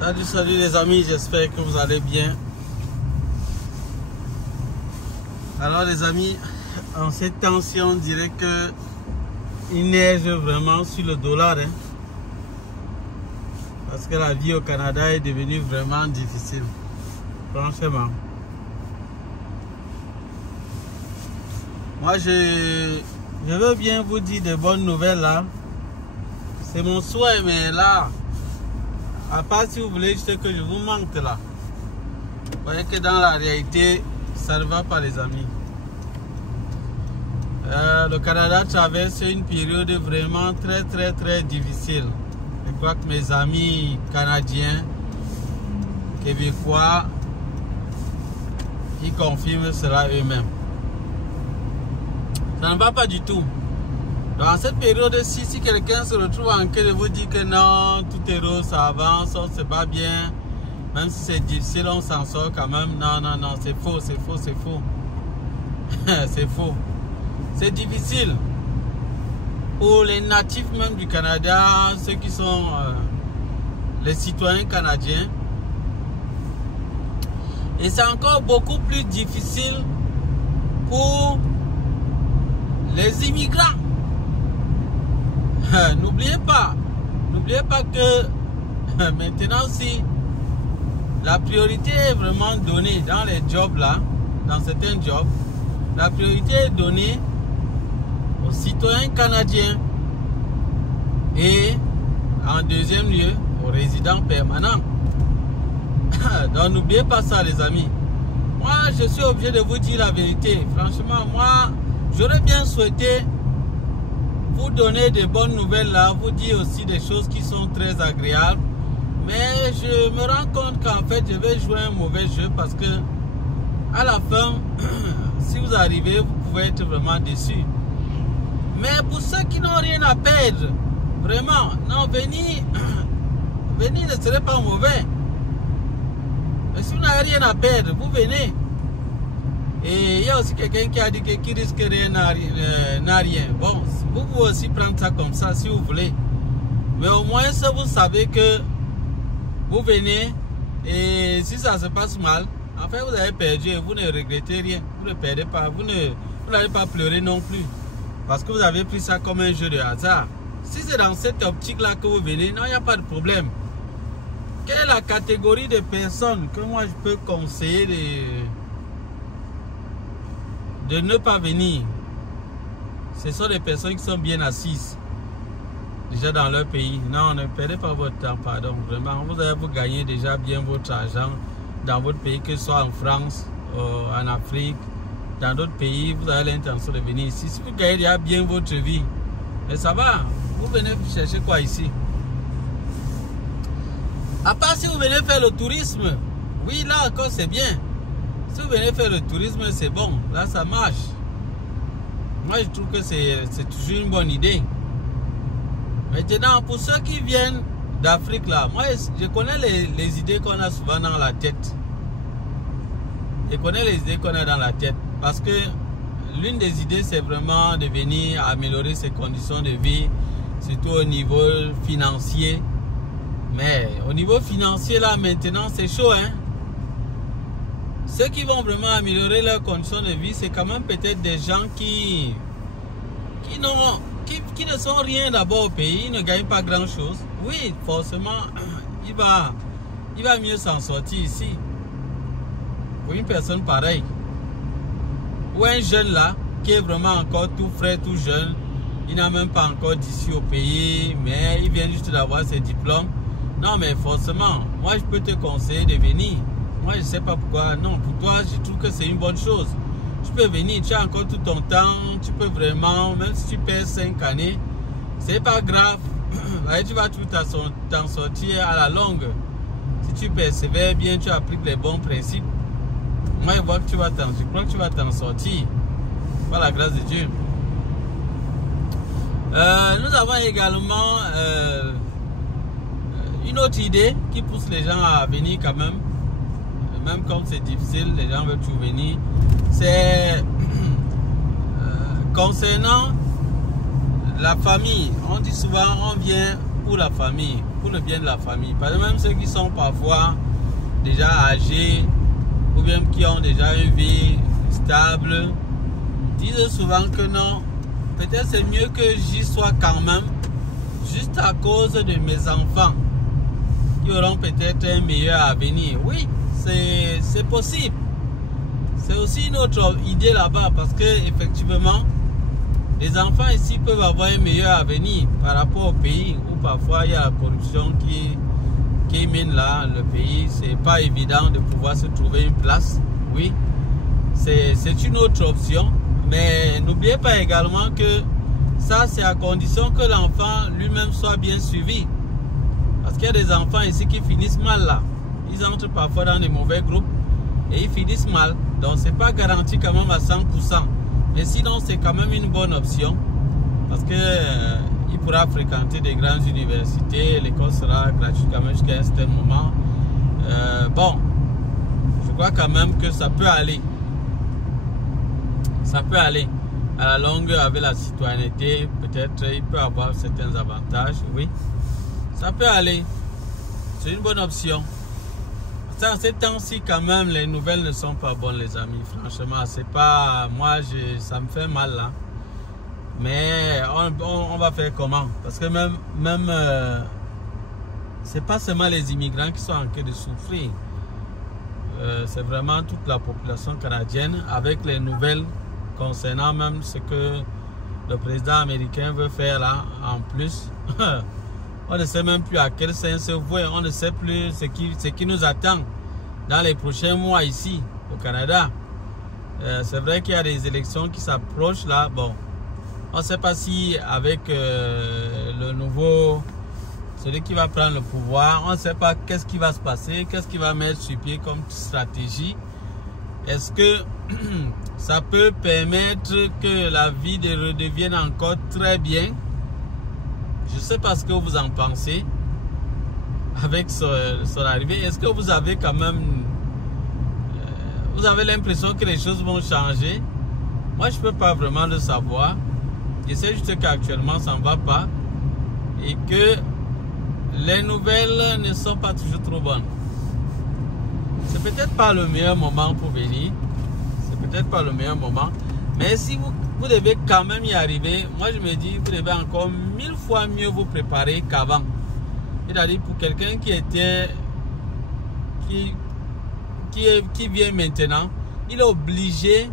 Salut les amis, j'espère que vous allez bien. Alors les amis, en cette temps-ci, on dirait que il neige vraiment sur le dollar. Parce que la vie au Canada est devenue vraiment difficile. Franchement. Moi, je veux bien vous dire de bonnes nouvelles là. C'est mon souhait, mais là, à part si vous voulez juste que je vous manque là. Vous voyez que dans la réalité, ça ne va pas les amis. Le Canada traverse une période vraiment très difficile. Je crois que mes amis canadiens, québécois, ils confirment cela eux-mêmes. Ça ne va pas du tout. Dans cette période-ci, si quelqu'un se retrouve en train de vous dire que non, tout est rose, ça avance, on se bat bien, même si c'est difficile, on s'en sort quand même. Non, c'est faux. C'est faux. C'est difficile. Pour les natifs même du Canada, ceux qui sont les citoyens canadiens. Et c'est encore beaucoup plus difficile pour les immigrants. N'oubliez pas que maintenant si la priorité est vraiment donnée dans les jobs là, dans certains jobs, la priorité est donnée aux citoyens canadiens et en deuxième lieu aux résidents permanents. Donc n'oubliez pas ça les amis. Moi je suis obligé de vous dire la vérité. Franchement moi j'aurais bien souhaité vous donner des bonnes nouvelles là, vous dire aussi des choses qui sont très agréables. Mais je me rends compte qu'en fait je vais jouer un mauvais jeu parce que à la fin, si vous arrivez, vous pouvez être vraiment déçus. Mais pour ceux qui n'ont rien à perdre, vraiment, non, venir ne serait pas mauvais. Mais si vous n'avez rien à perdre, vous venez. Et il y a aussi quelqu'un qui a dit que qui risque rien n'a rien. Bon, vous pouvez aussi prendre ça comme ça si vous voulez. Mais au moins, ça, vous savez que vous venez et si ça se passe mal, en fait, vous avez perdu et vous ne regrettez rien. Vous ne perdez pas, vous n'allez pas pleurer non plus. Parce que vous avez pris ça comme un jeu de hasard. Si c'est dans cette optique-là que vous venez, non, il n'y a pas de problème. Quelle est la catégorie de personnes que moi je peux conseiller de ne pas venir? Ce sont des personnes qui sont bien assises déjà dans leur pays. Non, ne perdez pas votre temps, pardon. Vraiment, vous allez vous gagner déjà bien votre argent dans votre pays, que ce soit en France, en Afrique, dans d'autres pays. Vous avez l'intention de venir ici. Si vous gagnez déjà bien votre vie, mais ça va, vous venez chercher quoi ici? À part si vous venez faire le tourisme, oui, là encore c'est bien. Si vous venez faire le tourisme, c'est bon. Là, ça marche. Moi, je trouve que c'est toujours une bonne idée. Maintenant, pour ceux qui viennent d'Afrique, là, moi, je connais les idées qu'on a souvent dans la tête. Je connais les idées qu'on a dans la tête. Parce que l'une des idées, c'est vraiment de venir améliorer ses conditions de vie, surtout au niveau financier. Mais au niveau financier, là, maintenant, c'est chaud, hein. Ceux qui vont vraiment améliorer leurs conditions de vie, c'est quand même peut-être des gens qui ne sont rien d'abord au pays, ils ne gagnent pas grand-chose. Oui, forcément, il va mieux s'en sortir ici. Pour une personne pareille. Ou un jeune là, qui est vraiment encore tout frais, tout jeune, il n'a même pas encore d'ici au pays, mais il vient juste d'avoir ses diplômes. Non, mais forcément, moi je peux te conseiller de venir. Moi, je ne sais pas pourquoi. Non, pour toi, je trouve que c'est une bonne chose. Tu peux venir, tu as encore tout ton temps. Tu peux vraiment, même si tu perds 5 années, c'est pas grave. Là, tu vas tout t'en sortir à la longue. Si tu persévères bien, tu appliques les bons principes. Moi, je crois que tu vas t'en sortir. Par la grâce de Dieu. Nous avons également une autre idée qui pousse les gens à venir quand même. Même comme c'est difficile, les gens veulent tout venir. C'est concernant la famille. On dit souvent, on vient pour la famille, pour le bien de la famille. Parce que même ceux qui sont parfois déjà âgés ou bien qui ont déjà une vie stable disent souvent que non, peut-être c'est mieux que j'y sois quand même, juste à cause de mes enfants qui auront peut-être un meilleur avenir. Oui, c'est possible. C'est aussi une autre idée là-bas parce que effectivement, les enfants ici peuvent avoir un meilleur avenir par rapport au pays où parfois il y a la corruption qui mine là le pays. C'est pas évident de pouvoir se trouver une place. Oui, c'est une autre option. Mais n'oubliez pas également que ça c'est à condition que l'enfant lui-même soit bien suivi. Parce qu'il y a des enfants ici qui finissent mal là. Ils entrent parfois dans des mauvais groupes et ils finissent mal. Donc c'est pas garanti quand même à 100%. Mais sinon c'est quand même une bonne option. Parce que il pourra fréquenter des grandes universités. L'école sera gratuite quand même jusqu'à un certain moment. Bon, je crois quand même que ça peut aller. Ça peut aller. À la longue, avec la citoyenneté, peut-être il peut avoir certains avantages. Oui, ça peut aller. C'est une bonne option. Ça, ces temps-ci, quand même, les nouvelles ne sont pas bonnes, les amis. Franchement, c'est pas... Moi, ça me fait mal, là. Mais on va faire comment? Parce que même c'est pas seulement les immigrants qui sont en train de souffrir. C'est vraiment toute la population canadienne avec les nouvelles concernant même ce que le président américain veut faire là en plus. On ne sait même plus à quel sens se vouer. On ne sait plus ce qui nous attend dans les prochains mois ici au Canada. C'est vrai qu'il y a des élections qui s'approchent là. Bon, on ne sait pas si avec le nouveau, celui qui va prendre le pouvoir, on ne sait pas qu'est-ce qui va se passer, qu'est-ce qu'il va mettre sur pied comme stratégie. Est-ce que ça peut permettre que la vie redevienne encore très bien? Je ne sais pas ce que vous en pensez avec son arrivée. Est-ce que vous avez quand même... vous avez l'impression que les choses vont changer? Moi, je ne peux pas vraiment le savoir. Je sais juste qu'actuellement, ça ne va pas. Et que les nouvelles ne sont pas toujours trop bonnes. C'est peut-être pas le meilleur moment pour venir. C'est peut-être pas le meilleur moment. Mais si vous devez quand même y arriver, moi je me dis, vous devez encore 1000 fois mieux vous préparer qu'avant. C'est-à-dire pour quelqu'un qui vient maintenant, il est obligé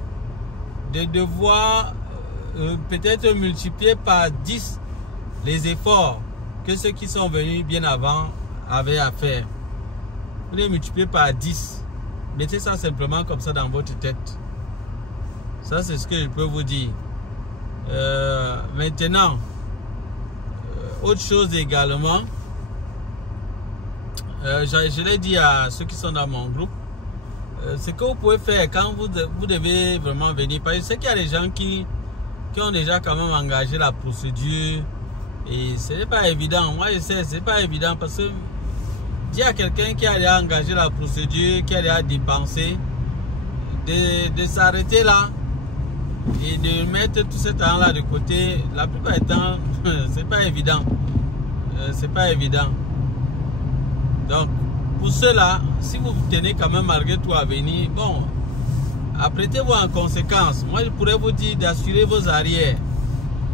de devoir peut-être multiplier par 10 les efforts que ceux qui sont venus bien avant avaient à faire. Vous les multipliez par 10. Mettez ça simplement comme ça dans votre tête. Ça, c'est ce que je peux vous dire. Maintenant, autre chose également, je l'ai dit à ceux qui sont dans mon groupe, ce que vous pouvez faire quand vous devez vraiment venir. Parce que je sais qu'il y a des gens qui ont déjà quand même engagé la procédure. Et ce n'est pas évident. Moi, je sais, ce n'est pas évident parce que dire à quelqu'un qui a déjà engagé la procédure, qui a déjà dépensé, de s'arrêter là et de mettre tout ce temps-là de côté, la plupart du temps, c'est pas évident. C'est pas évident. Donc, pour cela, si vous tenez quand même malgré tout à venir, bon, apprêtez-vous en conséquence. Moi, je pourrais vous dire d'assurer vos arrières.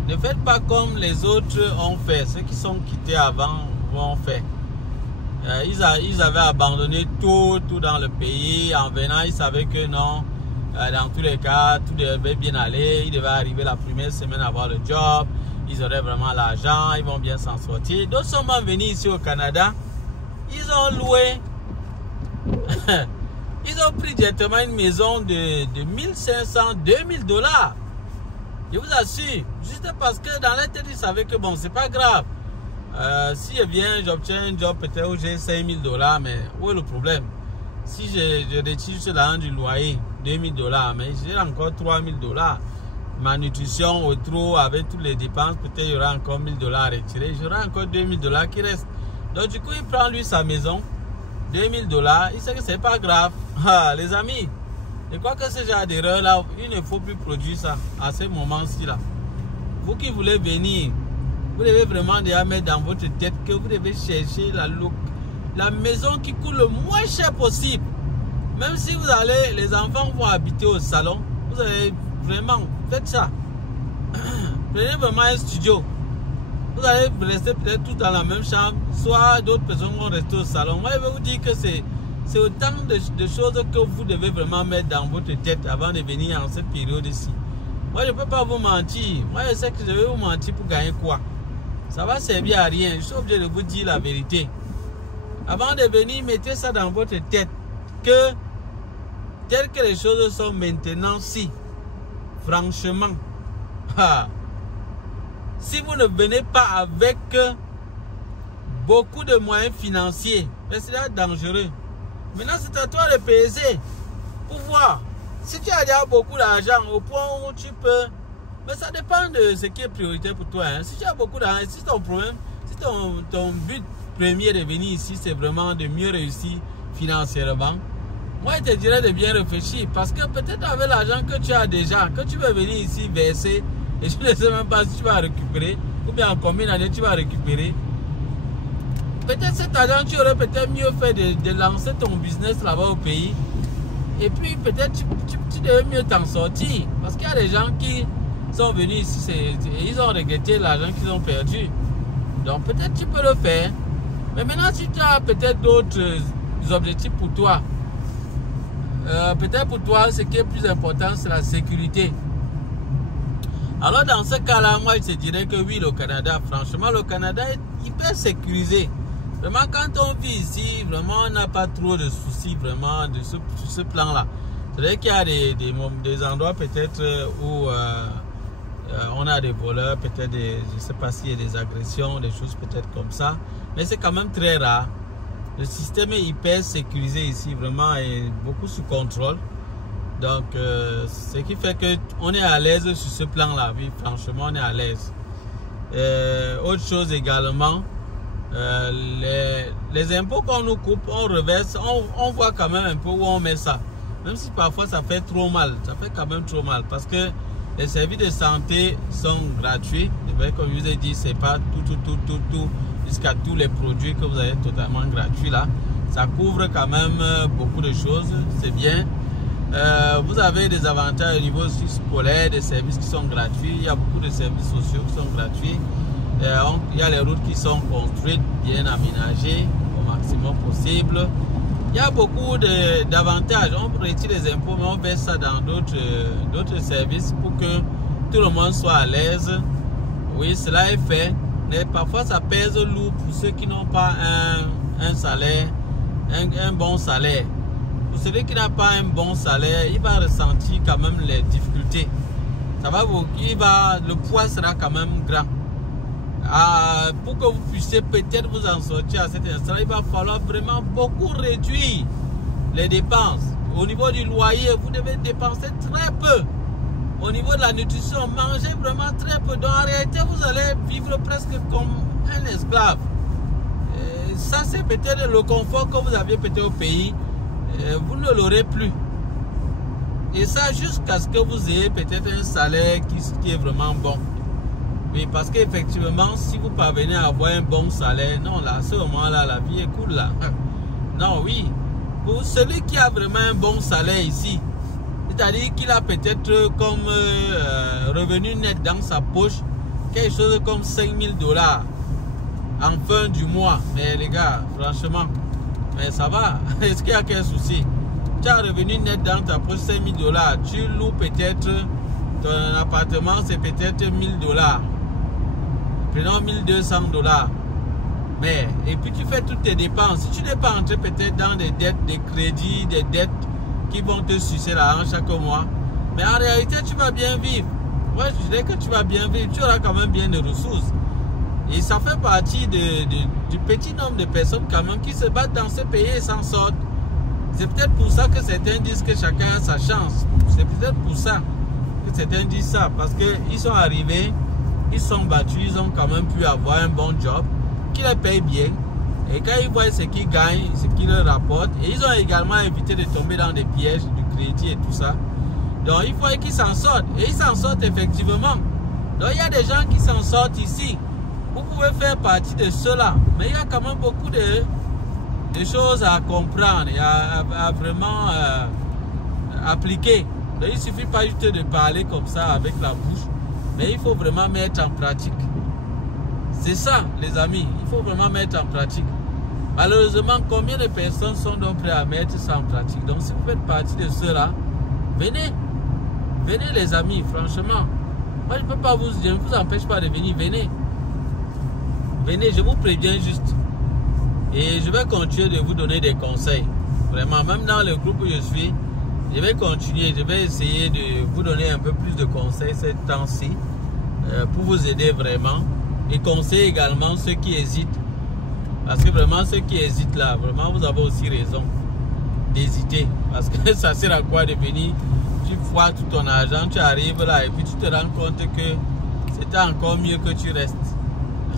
Ne faites pas comme les autres ont fait. Ceux qui sont quittés avant vont faire. Ils avaient abandonné tout dans le pays. En venant, ils savaient que non, dans tous les cas, tout devait bien aller. Ils devaient arriver la première semaine à avoir le job. Ils auraient vraiment l'argent. Ils vont bien s'en sortir. D'autres sont même venus ici au Canada. Ils ont loué. Ils ont pris directement une maison de 1500, 2000 $. Je vous assure, juste parce que dans la tête, ils savaient que bon, c'est pas grave. Si je viens, j'obtiens un job peut-être où j'ai 5000 $, mais où est le problème? Si je retire l'argent du loyer, 2000 $, mais j'ai encore 3000 $. Ma nutrition au trou, avec toutes les dépenses, peut-être il y aura encore 1000 $ à retirer. J'aurai encore 2000 $ qui restent. Donc du coup, il prend lui sa maison, 2000 $, il sait que c'est pas grave. Les amis, je crois que ce genre d'erreur là, il ne faut plus produire ça à ce moment-ci là. Vous qui voulez venir Vous devez vraiment déjà mettre dans votre tête que vous devez chercher la maison qui coûte le moins cher possible. Même si vous allez, les enfants vont habiter au salon, vous allez vraiment, faites ça. Prenez vraiment un studio. Vous allez rester peut-être tous dans la même chambre, soit d'autres personnes vont rester au salon. Moi, je vais vous dire que c'est autant de choses que vous devez vraiment mettre dans votre tête avant de venir en cette période ici. Moi, je ne peux pas vous mentir. Moi, je sais que je vais vous mentir pour gagner quoi? Ça va servir à rien. Je suis obligé de vous dire la vérité. Avant de venir, mettez ça dans votre tête que telles que les choses sont maintenant, si, franchement, si vous ne venez pas avec beaucoup de moyens financiers, c'est là dangereux. Maintenant, c'est à toi de peser pour voir. Si tu as déjà beaucoup d'argent au point où tu peux, mais ça dépend de ce qui est prioritaire pour toi. Hein. Si tu as beaucoup d'argent, si ton problème, si ton but premier de venir ici, c'est vraiment de mieux réussir financièrement, moi, je te dirais de bien réfléchir parce que peut-être avec l'argent que tu as déjà, que tu veux venir ici verser, et je ne sais même pas si tu vas récupérer, ou bien en combien d'années tu vas récupérer. Peut-être cet argent, tu aurais peut-être mieux fait de lancer ton business là-bas au pays. Et puis peut-être tu devais mieux t'en sortir. Parce qu'il y a des gens qui sont venus ici et ils ont regretté l'argent qu'ils ont perdu. Donc peut-être tu peux le faire. Mais maintenant, si tu as peut-être d'autres objectifs pour toi, peut-être pour toi, ce qui est plus important, c'est la sécurité. Alors dans ce cas-là, moi je te dirais que oui, le Canada, franchement, le Canada est hyper sécurisé. Vraiment, quand on vit ici, vraiment, on n'a pas trop de soucis vraiment sur ce plan-là. C'est vrai qu'il y a des endroits peut-être où on a des voleurs, peut-être je ne sais pas s'il y a des agressions, des choses peut-être comme ça. Mais c'est quand même très rare. Le système est hyper sécurisé ici, vraiment, et beaucoup sous contrôle. Donc, ce qui fait qu'on est à l'aise sur ce plan-là. Oui, franchement, on est à l'aise. Autre chose également, les impôts qu'on nous coupe, on reverse, on voit quand même un peu où on met ça. Même si parfois ça fait trop mal, ça fait quand même trop mal. Parce que les services de santé sont gratuits. Comme je vous ai dit, c'est pas tout, jusqu'à tous les produits que vous avez totalement gratuits là. Ça couvre quand même beaucoup de choses, c'est bien. Vous avez des avantages au niveau scolaire, des services qui sont gratuits. Il y a beaucoup de services sociaux qui sont gratuits. Il y a les routes qui sont construites, bien aménagées au maximum possible. Il y a beaucoup d'avantages. On retire les impôts, mais on verse ça dans d'autres services pour que tout le monde soit à l'aise. Oui, cela est fait. Mais parfois, ça pèse lourd pour ceux qui n'ont pas un salaire, un bon salaire. Pour celui qui n'a pas un bon salaire, il va ressentir quand même les difficultés. Le poids sera quand même grand. Pour que vous puissiez peut-être vous en sortir à cet instant, il va falloir vraiment beaucoup réduire les dépenses. Au niveau du loyer, vous devez dépenser très peu. Au niveau de la nutrition, mangez vraiment très peu. Donc en réalité, vous allez vivre presque comme un esclave. Ça, c'est peut-être le confort que vous aviez peut-être au pays. Vous ne l'aurez plus. Et ça jusqu'à ce que vous ayez peut-être un salaire qui est vraiment bon. Oui, parce qu'effectivement, si vous parvenez à avoir un bon salaire, non, là, à ce moment-là, la vie est cool, là. Non, oui. Pour celui qui a vraiment un bon salaire ici, c'est-à-dire qu'il a peut-être comme revenu net dans sa poche, quelque chose comme 5 000 $ en fin du mois. Mais les gars, franchement, mais ça va. Est-ce qu'il y a quel souci? Tu as un revenu net dans ta poche, 5 000 $. Tu loues peut-être ton appartement, c'est peut-être 1 000 $. Prenons 1 200 $. Mais, et puis tu fais toutes tes dépenses. Si tu n'es pas entré peut-être dans des dettes, des crédits, des dettes qui vont te sucer l'argent chaque mois, mais en réalité, tu vas bien vivre. Moi, je dirais que tu vas bien vivre. Tu auras quand même bien de ressources. Et ça fait partie du petit nombre de personnes quand même qui se battent dans ce pays et s'en sortent. C'est peut-être pour ça que certains disent que chacun a sa chance. C'est peut-être pour ça que certains disent ça. Parce qu'ils sont arrivés, ils sont battus, ils ont quand même pu avoir un bon job, qui les paye bien. Et quand ils voient ce qu'ils gagnent, ce qu'ils leur rapportent, et ils ont également évité de tomber dans des pièges du crédit et tout ça. Donc il faut qu'ils s'en sortent. Et ils s'en sortent effectivement. Donc il y a des gens qui s'en sortent ici. vous pouvez faire partie de cela. Mais il y a quand même beaucoup de choses à comprendre et à vraiment appliquer. Donc, il ne suffit pas juste de parler comme ça avec la bouche, mais il faut vraiment mettre en pratique. C'est ça, les amis, il faut vraiment mettre en pratique. Malheureusement, combien de personnes sont donc prêtes à mettre ça en pratique? Donc, si vous faites partie de cela, venez. Venez, les amis, franchement. Moi, je ne vous empêche pas de venir. Venez. Venez, je vous préviens juste. Et je vais continuer de vous donner des conseils. Vraiment, même dans le groupe où je suis, je vais continuer. Je vais essayer de vous donner un peu plus de conseils ces temps-ci pour vous aider vraiment. Et conseiller également ceux qui hésitent. Parce que vraiment, ceux qui hésitent là, vraiment, vous avez aussi raison d'hésiter. Parce que ça sert à quoi de venir, tu foires tout ton argent, tu arrives là et puis tu te rends compte que c'était encore mieux que tu restes.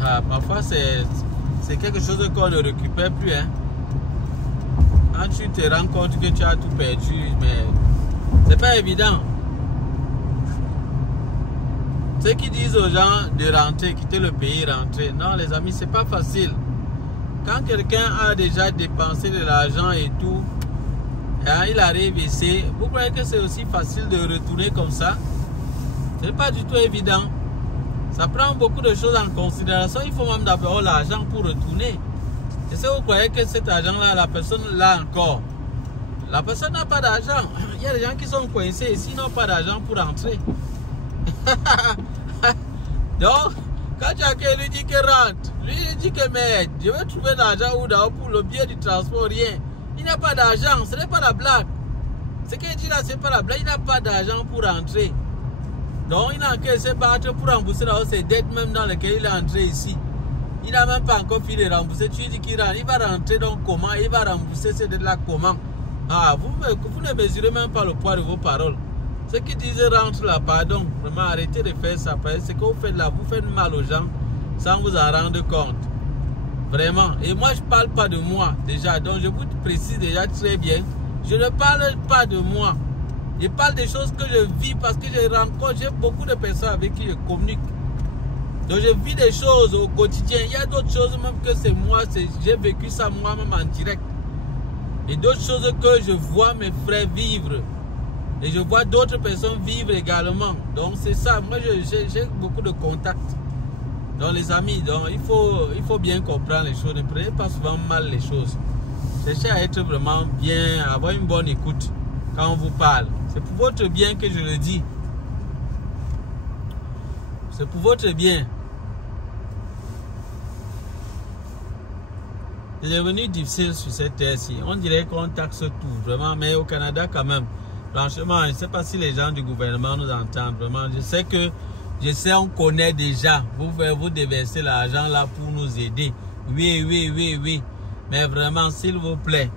Ah, parfois, c'est quelque chose qu'on ne récupère plus. Hein. Quand tu te rends compte que tu as tout perdu, mais c'est pas évident. Ceux qui disent aux gens de rentrer, quitter le pays, rentrer. Non, les amis, c'est pas facile. Quand quelqu'un a déjà dépensé de l'argent et tout, hein, il arrive ici, vous croyez que c'est aussi facile de retourner comme ça? C'est pas du tout évident. Ça prend beaucoup de choses en considération. Il faut même d'abord l'argent pour retourner. Et si vous croyez que cet argent-là, la personne l'a encore, la personne n'a pas d'argent. Il y a des gens qui sont coincés ici, n'ont pas d'argent pour rentrer. Donc, quand quelqu'un lui dit qu'il rentre, lui il dit que mais je vais trouver de l'argent ou d'abord pour le billet du transport, rien. Il n'a pas d'argent, ce n'est pas la blague. Ce qu'il dit là, ce n'est pas la blague, il n'a pas d'argent pour rentrer. Donc, il n'a qu'à se battre pour rembourser ses dettes même dans lesquelles il est entré ici. Il n'a même pas encore fini de rembourser. Tu lui dis qu'il rentre, il va rentrer donc comment? Il va rembourser ces dettes-là comment? Ah, vous ne mesurez même pas le poids de vos paroles. Ceux qui disent rentre là, pardon, vraiment arrêtez de faire ça. Ce que vous faites là, vous faites mal aux gens sans vous en rendre compte. Vraiment. Et moi, je ne parle pas de moi déjà. Donc, je vous précise déjà très bien. Je ne parle pas de moi. Je parle des choses que je vis parce que je rencontre, j'ai beaucoup de personnes avec qui je communique. Donc, je vis des choses au quotidien. Il y a d'autres choses même que c'est moi, j'ai vécu ça moi-même en direct. Et d'autres choses que je vois mes frères vivre. Et je vois d'autres personnes vivre également. Donc, c'est ça. Moi, j'ai beaucoup de contacts. Donc, les amis, donc, il faut bien comprendre les choses. Ne prenez pas souvent mal les choses. Cherchez à être vraiment bien, à avoir une bonne écoute quand on vous parle. C'est pour votre bien que je le dis. C'est pour votre bien. C'est devenu difficile sur cette terre-ci. On dirait qu'on taxe tout, vraiment. Mais au Canada, quand même. Franchement, je ne sais pas si les gens du gouvernement nous entendent. Vraiment, je sais, on connaît déjà. Vous déversez l'argent là pour nous aider. Oui. Mais vraiment, s'il vous plaît,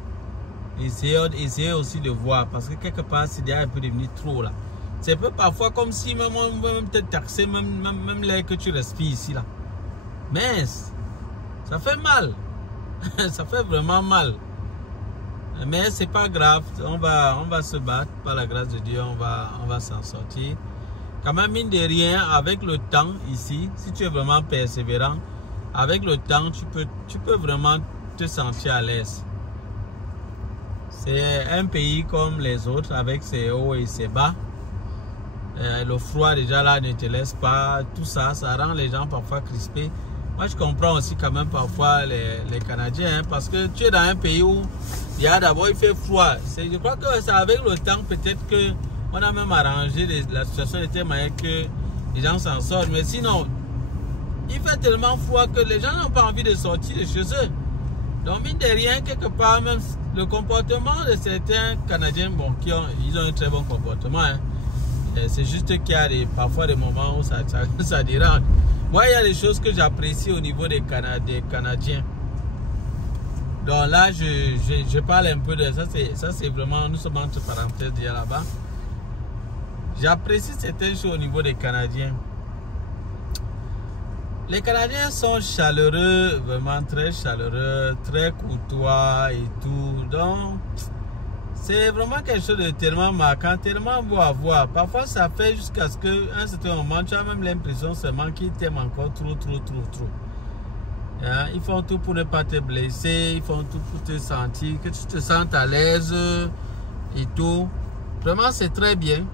essayez aussi de voir. Parce que quelque part, c'est déjà un peu devenu trop là. C'est un peu parfois comme si même on peut même te taxer, même l'air que tu respires ici là. Mais ça fait mal. Ça fait vraiment mal. Mais c'est pas grave. On va se battre. Par la grâce de Dieu, on va s'en sortir. Quand même, mine de rien, avec le temps ici, si tu es vraiment persévérant, avec le temps, tu peux vraiment te sentir à l'aise. C'est un pays comme les autres, avec ses hauts et ses bas. Le froid déjà là ne te laisse pas. Tout ça, ça rend les gens parfois crispés. Moi, je comprends aussi quand même parfois les Canadiens, hein, parce que tu es dans un pays où il fait froid. Je crois que c'est avec le temps peut-être qu'on a même arrangé la situation de telle manière que les gens s'en sortent. Mais sinon, il fait tellement froid que les gens n'ont pas envie de sortir de chez eux. Donc, mine de rien, quelque part, même le comportement de certains Canadiens, bon, ils ont un très bon comportement. Hein. C'est juste qu'il y a parfois des moments où ça dérange. Moi, il y a des choses que j'apprécie au niveau des Canadiens. Donc là, je parle un peu de ça. C'est vraiment, nous sommes entre parenthèses déjà là-bas. J'apprécie certaines choses au niveau des Canadiens. Les Canadiens sont chaleureux, vraiment très chaleureux, très courtois et tout. Donc, c'est vraiment quelque chose de tellement marquant, tellement beau à voir. Parfois, ça fait jusqu'à ce qu'à un certain moment, tu as même l'impression seulement qu'ils t'aiment encore trop. Hein? Ils font tout pour ne pas te blesser, ils font tout pour te sentir, que tu te sentes à l'aise et tout. Vraiment, c'est très bien.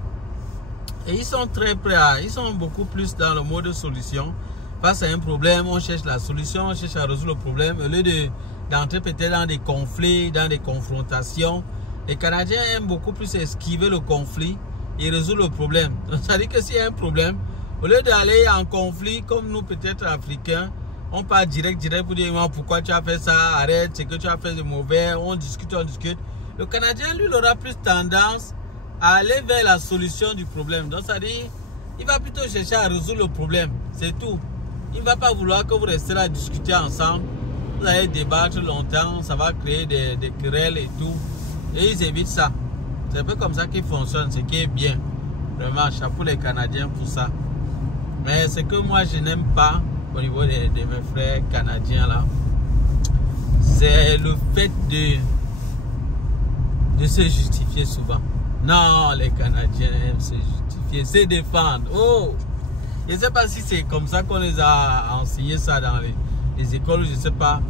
Et ils sont très prêts ils sont beaucoup plus dans le mode solution. Face à un problème, on cherche la solution, on cherche à résoudre le problème. Au lieu d'entrer peut-être dans des conflits, dans des confrontations, les Canadiens aiment beaucoup plus esquiver le conflit et résoudre le problème. C'est-à-dire que s'il y a un problème, au lieu d'aller en conflit comme nous peut-être Africains, on part direct pour dire pourquoi tu as fait ça, arrête, c'est que tu as fait de mauvais, on discute. Le Canadien, lui, il aura plus tendance à aller vers la solution du problème. Donc, ça dit, il va plutôt chercher à résoudre le problème, c'est tout. Il ne va pas vouloir que vous restez là à discuter ensemble. Vous allez débattre longtemps, ça va créer des querelles et tout. Et ils évitent ça. C'est un peu comme ça qu'ils fonctionnent, ce qui est bien. Vraiment, chapeau les Canadiens pour ça. Mais ce que moi, je n'aime pas au niveau de mes frères canadiens là, c'est le fait de se justifier souvent. Non, les Canadiens aiment se justifier, se défendre. Oh, je ne sais pas si c'est comme ça qu'on les a enseigné ça dans les écoles, je ne sais pas.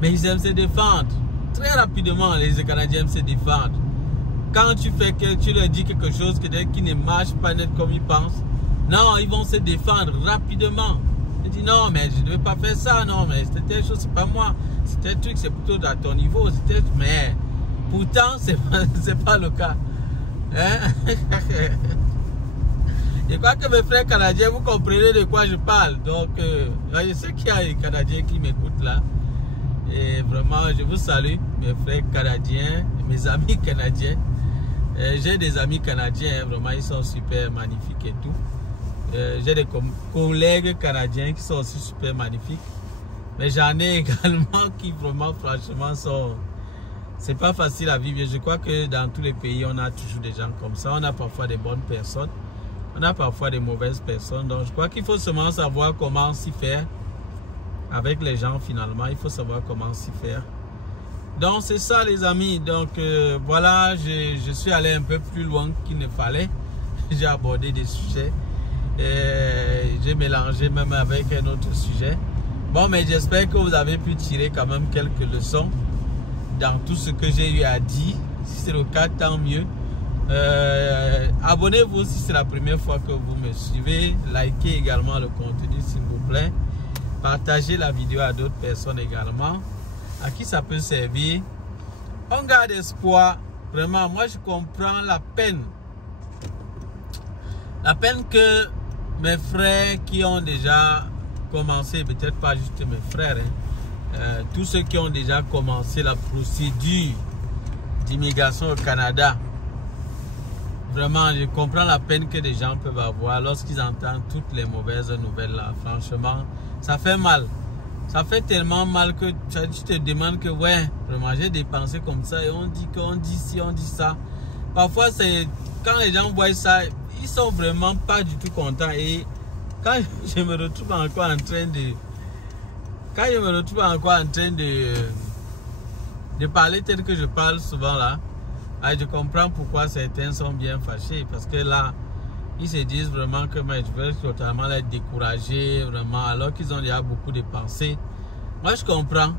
Mais ils aiment se défendre. Très rapidement, les Canadiens aiment se défendre. Quand tu fais que tu leur dis quelque chose qui ne marche pas net comme ils pensent, non, ils vont se défendre rapidement. Ils disent non, mais je ne devais pas faire ça, non, mais c'était telle chose, c'est pas moi. C'était un truc, c'est plutôt à ton niveau. Mais pourtant, c'est pas le cas. Hein? Je crois que mes frères canadiens, vous comprenez de quoi je parle. Donc, je sais qu'il y a des Canadiens qui m'écoutent là. Et vraiment, je vous salue, mes frères canadiens, mes amis canadiens. J'ai des amis canadiens, vraiment, ils sont super magnifiques et tout. J'ai des collègues canadiens qui sont aussi super magnifiques. Mais j'en ai également qui vraiment, franchement, sont... C'est pas facile à vivre. Je crois que dans tous les pays, on a toujours des gens comme ça. On a parfois des bonnes personnes. On a parfois des mauvaises personnes. Donc, je crois qu'il faut seulement savoir comment s'y faire. Avec les gens, finalement, il faut savoir comment s'y faire. Donc, c'est ça, les amis. Donc, voilà, je suis allé un peu plus loin qu'il ne fallait. J'ai abordé des sujets. J'ai mélangé même avec un autre sujet. Bon, mais j'espère que vous avez pu tirer quand même quelques leçons dans tout ce que j'ai eu à dire. Si c'est le cas, tant mieux. Abonnez-vous si c'est la première fois que vous me suivez. Likez également le contenu, s'il vous plaît. Partagez la vidéo à d'autres personnes également, à qui ça peut servir. On garde espoir. Vraiment, moi je comprends la peine. La peine que mes frères qui ont déjà commencé, peut-être pas juste mes frères, tous ceux qui ont déjà commencé la procédure d'immigration au Canada. Vraiment, je comprends la peine que des gens peuvent avoir lorsqu'ils entendent toutes les mauvaises nouvelles là. Franchement, ça fait mal. Ça fait tellement mal que tu te demandes que ouais, vraiment j'ai dépensé comme ça et on dit ci, on dit ça. Parfois, c'est quand les gens voient ça, ils sont vraiment pas du tout contents. Et quand je me retrouve encore en train de parler tel que je parle souvent là, je comprends pourquoi certains sont bien fâchés. Parce que là, ils se disent vraiment que je veux totalement les décourager, vraiment, alors qu'ils ont déjà beaucoup dépensé. Moi, je comprends.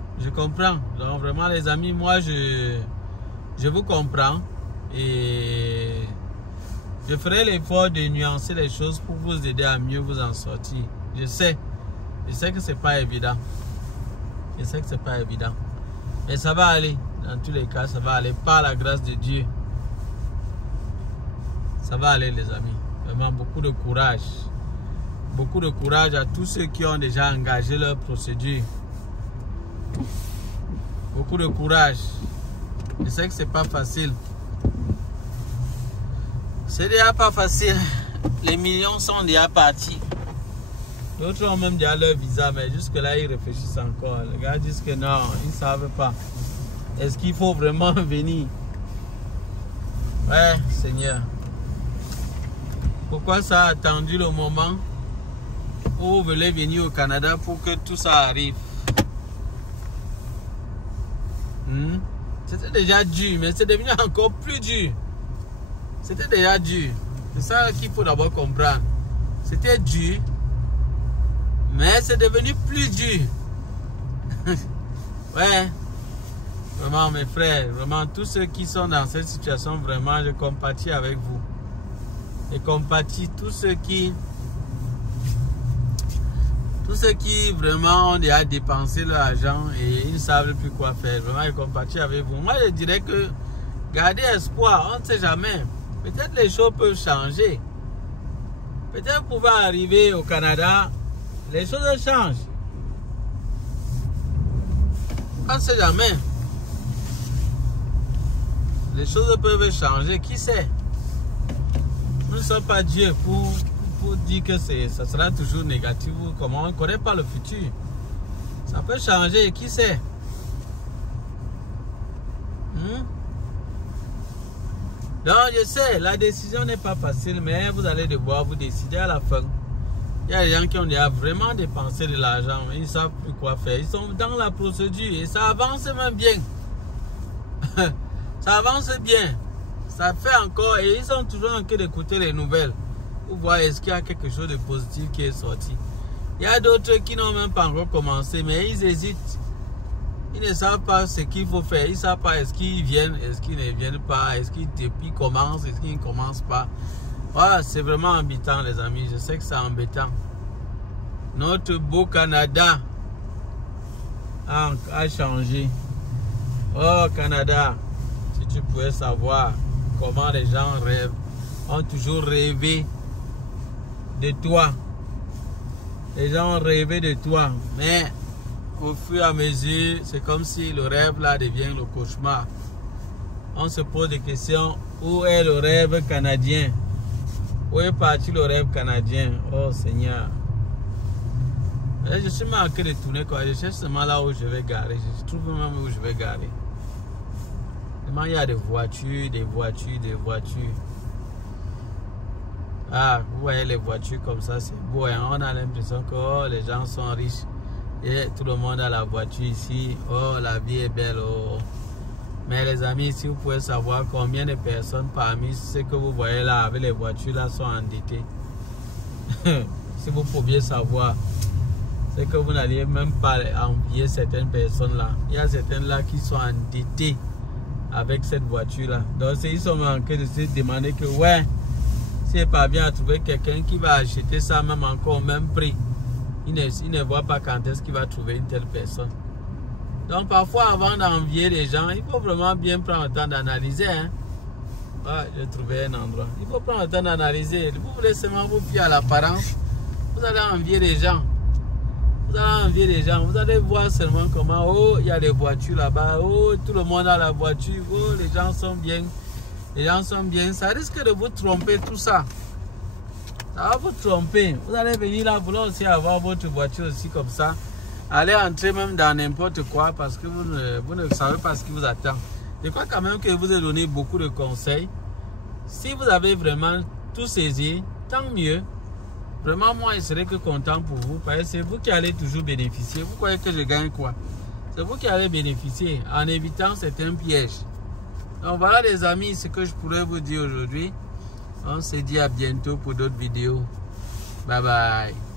Donc, vraiment, les amis, moi, je vous comprends. Et je ferai l'effort de nuancer les choses pour vous aider à mieux vous en sortir. Je sais que c'est pas évident. Mais ça va aller. Dans tous les cas, ça va aller par la grâce de Dieu. Ça va aller, les amis. Vraiment, beaucoup de courage. Beaucoup de courage à tous ceux qui ont déjà engagé leur procédure. Beaucoup de courage. Je sais que c'est pas facile. C'est déjà pas facile. Les millions sont déjà partis. D'autres ont même déjà leur visa, mais jusque-là, ils réfléchissent encore. Les gars disent que non, ils ne savent pas. Est-ce qu'il faut vraiment venir? Ouais, Seigneur. Pourquoi ça a attendu le moment où vous voulez venir au Canada pour que tout ça arrive? C'était déjà dur, mais c'est devenu encore plus dur. C'était déjà dur. C'est ça qu'il faut d'abord comprendre. C'était dur, mais c'est devenu plus dur. Ouais. Vraiment, mes frères, vraiment, tous ceux qui sont dans cette situation, vraiment, je compatis avec vous. Je compatis tous ceux qui vraiment ont déjà dépensé leur argent et ils ne savent plus quoi faire. Vraiment, je compatis avec vous. Moi, je dirais que gardez espoir, on ne sait jamais. Peut-être les choses peuvent changer. Peut-être vous pouvez arriver au Canada, les choses changent. On ne sait jamais. Les choses peuvent changer, qui sait? Nous ne sommes pas Dieu pour dire que ça sera toujours négatif. Comment on ne connaît pas le futur. Ça peut changer, qui sait? Donc je sais, la décision n'est pas facile, mais vous allez devoir vous décider à la fin. Il y a des gens qui ont déjà vraiment dépensé de l'argent, mais ils ne savent plus quoi faire. Ils sont dans la procédure et ça avance même bien. Ça avance bien. Ça fait encore et ils sont toujours en train d'écouter les nouvelles. Pour voir est-ce qu'il y a quelque chose de positif qui est sorti. Il y a d'autres qui n'ont même pas encore commencé, mais ils hésitent. Ils ne savent pas ce qu'il faut faire. Ils ne savent pas est-ce qu'ils viennent, est-ce qu'ils ne viennent pas, est-ce qu'ils commencent, est-ce qu'ils ne commencent pas. Voilà, c'est vraiment embêtant les amis. Je sais que c'est embêtant. Notre beau Canada a changé. Oh Canada, si tu pouvais savoir comment les gens rêvent, ont toujours rêvé de toi. Les gens ont rêvé de toi, mais au fur et à mesure, c'est comme si le rêve là devient le cauchemar. On se pose des questions. Où est le rêve canadien? Où est parti le rêve canadien? Oh Seigneur. Je suis marqué de tourner quoi. Je cherche seulement là où je vais garer. Je trouve même où je vais garer. Vraiment, il y a des voitures, des voitures, des voitures. Ah, vous voyez les voitures comme ça, c'est beau. Hein? On a l'impression que oh, les gens sont riches. Et tout le monde a la voiture ici. Oh, la vie est belle. Oh. Mais les amis, si vous pouvez savoir combien de personnes parmi ceux que vous voyez là avec les voitures là sont endettées. Si vous pouviez savoir, c'est que vous n'alliez même pas envier certaines personnes là. Il y a certaines là qui sont endettées avec cette voiture là. Donc ils sont en train de se demander que ouais, si elle parvient à trouver quelqu'un qui va acheter ça même encore au même prix, il ne voit pas quand est-ce qu'il va trouver une telle personne. Donc parfois avant d'envier les gens, il faut vraiment bien prendre le temps d'analyser. Hein? Ah, j'ai trouvé un endroit. Il faut prendre le temps d'analyser. Vous voulez seulement vous fier à l'apparence, vous allez envier les gens. Vous allez envier les gens. Vous allez voir seulement comment, oh, il y a des voitures là-bas. Oh, tout le monde a la voiture. Oh, les gens sont bien. Les gens sont bien. Ça risque de vous tromper tout ça. Ça va vous tromper. Vous allez venir là, vouloir aussi avoir votre voiture aussi comme ça. Allez entrer même dans n'importe quoi parce que vous ne savez pas ce qui vous attend. Je crois quand même que je vous ai donné beaucoup de conseils. Si vous avez vraiment tout saisi, tant mieux. Vraiment, moi, je serais que content pour vous. Parce que c'est vous qui allez toujours bénéficier. Vous croyez que je gagne quoi? C'est vous qui allez bénéficier en évitant certains pièges. Donc voilà les amis, ce que je pourrais vous dire aujourd'hui. On se dit à bientôt pour d'autres vidéos. Bye bye.